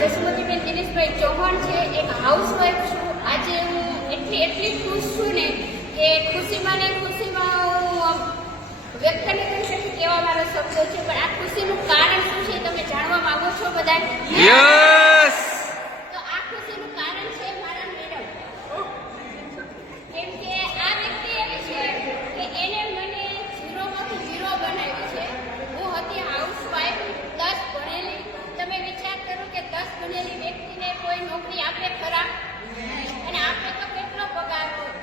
જસુમતીબેન દિનેશભાઈ ચૌહાણ છે, એક હાઉસવાઈફ છું. આજે હું એટલી ખુશ છું ને કે ખુશીમાં હું વ્યક્ત ન કરી શકું કેવા મારા શબ્દો છે. પણ આ ખુશીનું કારણ શું છે તમે જાણવા માંગો છો બધા? યસ. તો આ ખુશીનું કારણ છે મારા મેડમ. કેમ કે આ વ્યક્તિ એવી છે કે એને મને 0 માંથી 0 બનાવી છે. હું હતી હાઉસવાઈફ, 10 ભણેલી. તમે વિચાર કરો કે 10 ભણેલી વ્યક્તિને કોઈ નોકરી આપે ખરા? અને આપે તો કેટલો પગાર હોય?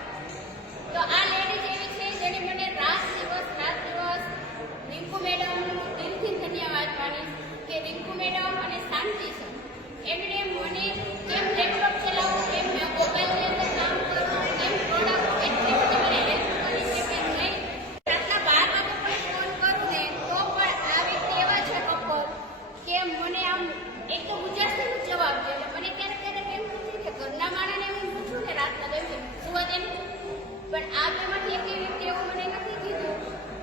તો આ લેડીઝ એવી છે જેને મને રાત દિવસ રિંકુ મેડમનું દિલથી ધન્યવાદ માનીશ કે રિંકુ મેડમ અને શાંતિ સર એમણે મને કેમ લેપટોપ ચલાવવું, કેમ મોબાઈલની અંદર કામ કરવું, કેમ પ્રોડક્ટ એટલી બધી મને હેલ્પ કરી છે કે નહીં રાતના 12 વાગે પણ ફોન કરું ને તો પણ આ વ્યક્તિ એવા છે કપલ કે મને આમ એક તો ગુજરાતીનો જવાબ દે. મને ક્યારેક એમ પૂછે કે ઘરના માણસને એમ પૂછું ને રાતના દેવી સુવા તેમ. પણ આ બેમાંથી એક વ્યક્તિ એવું મને નથી કીધું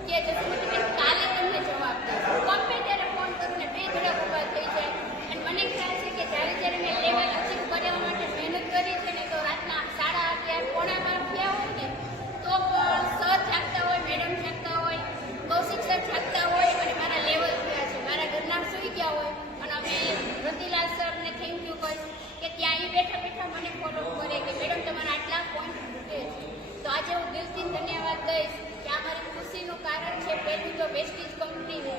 કે જસુમતીબેન કાલે તમને જવાબ દઈશ. ગમે ત્યારે ફોન કરું ને 2 ઘડા ઉભા થઈ જાય. અને મને ખ્યાલ છે કે જ્યારે મેં લેવલ અચીવ કરવા માટે મહેનત કરી છે ને તો રાતના 11:30 પોણા 12 થયા હોય ને તો પણ સર જાગતા હોય, મેડમ જાગતા હોય, કૌશિક સર જાગતા હોય અને મારા લેવલ થયા છે. મારા ઘરના સુઈ ગયા હોય અને અમે રતિલાલ સરને થેન્ક યુ કહીશ કે ત્યાં એ બેઠા મને ફોલો કરે કે મેડમ તમારા આટલા પોઈન્ટ મૂકે છે. તો આજે હું દિલથી ધન્યવાદ દઈશ કે આ મારી ખુશીનું કારણ છે. પહેલું તો વેસ્ટીજ કંપનીને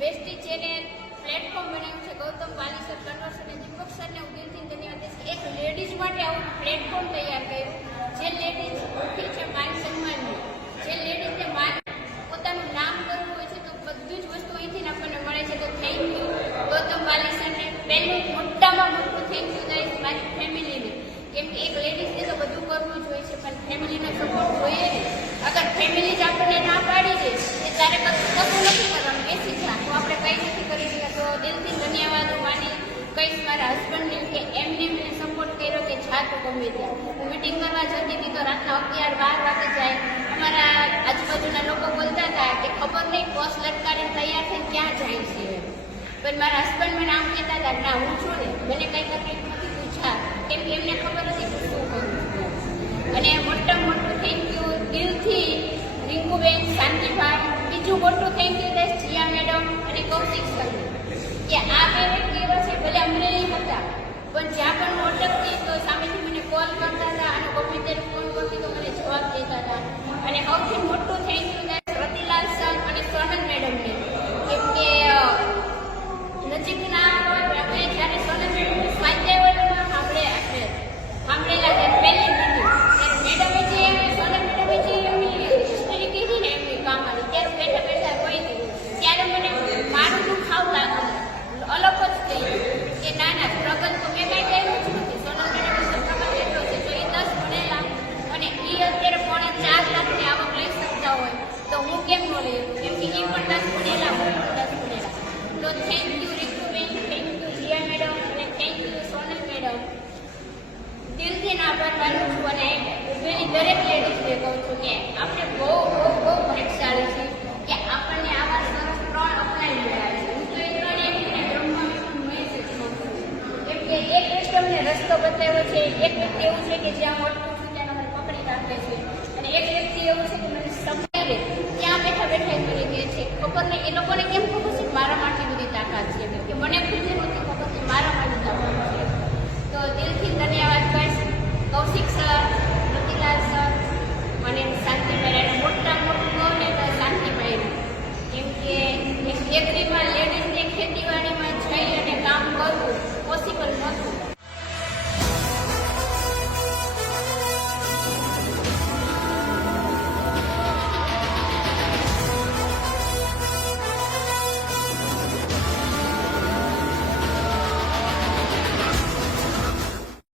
વેસ્ટીજ જેને પ્લેટફોર્મ બનાવ્યું છે, ગૌતમ વાલી સર, કન્વર્સ અને દીપક સરને હું દિલથી ધન્યવાદ દઈશ. એક લેડીઝ માટે આવું પ્લેટફોર્મ તૈયાર કર્યું જે લેડીઝ ઉઠી છે માન સન્માનની, જે લેડીઝને માન પોતાનું નામ કરવું હોય છે તો બધું જ વસ્તુ અહીંથી આપણને મળે છે. તો થેન્ક યુ ગૌતમ વાલી સરને. પહેલું મોટામાં મોટું થેન્ક યુ દઈશ મારી ફેમિલીને. કેમ કે એક લેડીઝને તો બધું કરવું જ હોય છે પણ ફેમિલીનો સપોર્ટ જોઈએ ને. અગર ફેમિલી જ આપણને ના પાડી દે કે તારે કશું નથી કરવાનું, બેસી જા, તો આપણે કંઈ નથી કરી શકતા. તો દિલથી ધન્યવાદ હું માની કહીશ મારા હસબન્ડને કે એમને મને સપોર્ટ કર્યો કે જા તો ગમે ત્યાં. હું મિટિંગ કરવા જતી હતી તો રાતના 11-12 વાગે જાય. અમારા આજુબાજુના લોકો બોલતા હતા કે ખબર નહીં બસ લટકારીને તૈયાર થઈને ક્યાં જાય છે. પણ મારા હસબન્ડ મને આમ કહેતા હતા ના હું છું ને, મને કંઈ તકલીફ નથી પૂછા. કેમ કે એમને ખબર હતી કે શું કરું છું. અને મોટું થેન્ક યુ દિલથી રિંકુબેન, શાંતિભાઈ. બીજું મોટું થેન્ક યુ દઈશ જીયા મેડમ અને કૌશિક સર કે આ 2 વ્યક્તિ એવા છે ભલે અમરેલી હતા પણ જ્યાં પણ હું અટકતી તો સામેથી મને કોલ કરતા હતા અને ગમે ત્યારે ફોન કરતી તો મને જવાબ દેતા હતા. અને સૌથી મોટું થેન્ક યુ દઈશ રતિલાલ સર અને સોનલ મેડમને. કેમ કે નજીકના અમે જ્યારે સોનલ મેડમની સ્વાધ્યાય સાંભળેલા ત્યારે પહેલી મિટિંગ ત્યારે મેડમે જે સોનલ મેડમે જે એમની હિસ્ટ્રી કીધી ને એમની કામવાની ત્યારે બેઠા કોઈ ગયું ત્યારે મને મારું દુખાવ અલગ જ થઈ ગયું કે ના સ્ટ્રગલ તો મેં કાંઈ કર્યું જ નથી. સોનલ મેડમે સ્ટ્રગલ એટલો છે તો એ 10 ભણેલા અને એ અત્યારે 4.5 લાખની આવક લઈ શકતા હોય તો હું કેમ ન લઈ શકું? કેમ કે એ પણ 10 ભણેલા, હું પણ 10 ભણેલા. તો thank you Rinkuben, thank you Jiya madam અને થેન્ક યુ સોનલ મેડમ. દિલથી આભાર માનું છું અને દરેક લેડીઝને કહું છું કે આપણે બહુ ભાગ્યશાળી છીએ કે આપણને આવા સરસ 3 અપલાઈન મળ્યા છે. હું તો એ 3 એમને બ્રહ્મા વિષ્ણુ મહેશ જ કહું છું. કેમ કે એક વ્યક્તિ અમને રસ્તો બતાવ્યો છે, એક વ્યક્તિ એવું છે કે જ્યાં હું અટકું છું ત્યાં મને પકડી રાખે છે અને એક વ્યક્તિ એવું છે કે મને સમજાવે ત્યાં બેઠા મને કહે છે ખબર નહીં એ લોકોને કેમ ખબર છે મારા માટે બધી તાકાત છે. કેમ કે મને ખુદ નથી ખબર કે મારા માટે તાકાત છે. તો દિલ